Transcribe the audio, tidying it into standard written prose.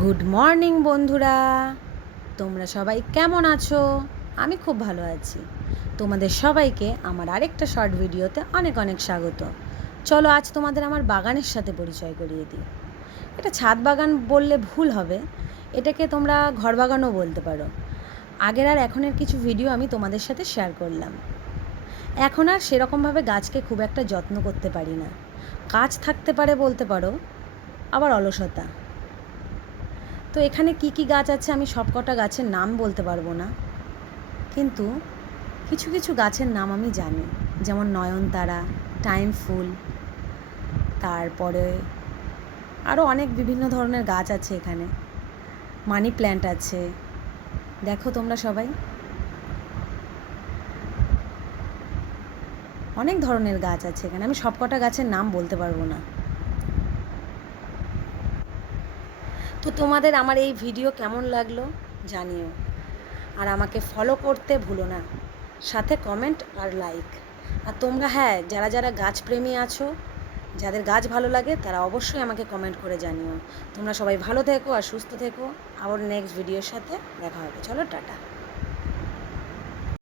Good morning বন্ধুরা, তোমরা সবাই কেমন আছো? আমি খুব ভালো আছি। তোমাদের সবাইকে আমার আরেকটা শর্ট ভিডিওতে অনেক অনেক স্বাগত। চলো আজ তোমাদের আমার বাগানের সাথে পরিচয় করিয়ে দিই। এটা ছাদ বাগান বললে ভুল হবে, এটাকে তোমরা ঘর বাগানও বলতে পারো। আগের আর এখনের কিছু ভিডিও আমি তোমাদের সাথে শেয়ার করলাম। এখন আর সেরকমভাবে গাছকে খুব একটা যত্ন করতে পারি না। কাজ থাকতে পারে বলতে পারো, আবার অলসতা। তো এখানে কি কি গাছ আছে আমি সব কটা গাছের নাম বলতে পারবো না, কিন্তু কিছু কিছু গাছের নাম আমি জানি, যেমন নয়নতারা, টাইম ফুল, তারপরে আরও অনেক বিভিন্ন ধরনের গাছ আছে এখানে। মানি প্ল্যান্ট আছে, দেখো তোমরা সবাই, অনেক ধরনের গাছ আছে এখানে। আমি সব কটা গাছের নাম বলতে পারবো না। তো তোমাদের আমার এই ভিডিও কেমন লাগলো জানিও, আর আমাকে ফলো করতে ভুলো না, সাথে কমেন্ট আর লাইক। আর তোমরা হ্যাঁ, যারা যারা গাছপ্রেমী আছো, যাদের গাছ ভালো লাগে, তারা অবশ্যই আমাকে কমেন্ট করে জানিও। তোমরা সবাই ভালো থেকো আর সুস্থ থেকো। আবার নেক্সট ভিডিওর সাথে দেখা হবে। চলো টাটা।